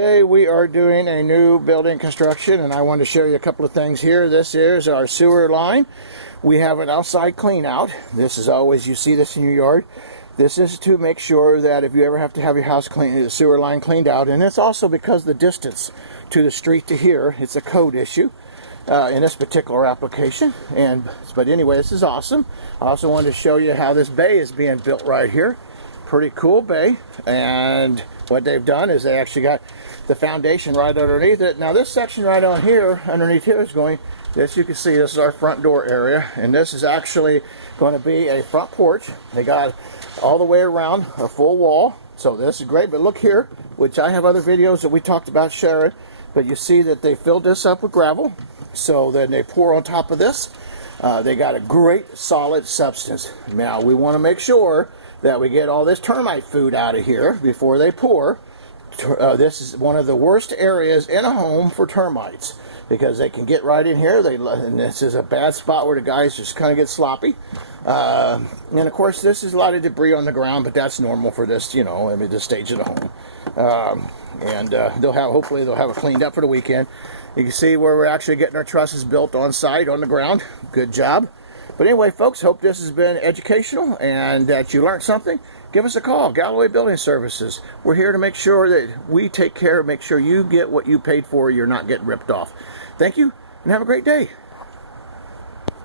Today we are doing a new building construction, and I want to show you a couple of things here. This is our sewer line. We have an outside clean out. This is always, you see this in your yard. This is to make sure that if you ever have to have your house cleaned, the sewer line cleaned out, and it's also because the distance to the street to here, it's a code issue in this particular application. But anyway, this is awesome. I also wanted to show you how this bay is being built right here. Pretty cool bay, and what they've done is they actually got the foundation right underneath it. Now this section right on here, underneath here, is going, as you can see, this is our front door area, and this is actually going to be a front porch. They got all the way around a full wall, so this is great. But look here, which I have other videos that we talked about sharing, but you see that they filled this up with gravel, so then they pour on top of this. They got a great solid substance. Now we want to make sure that we get all this termite food out of here before they pour. This is one of the worst areas in a home for termites, because they can get right in here. And this is a bad spot where the guys just kind of get sloppy. And of course, this is a lot of debris on the ground, but that's normal for this, you know, I mean, this stage of the home. Hopefully they'll have it cleaned up for the weekend. You can see where we're actually getting our trusses built on site on the ground. Good job. But anyway, folks, hope this has been educational and that you learned something. Give us a call, Galloway Building Services. We're here to make sure that we take care, make sure you get what you paid for, you're not getting ripped off. Thank you, and have a great day.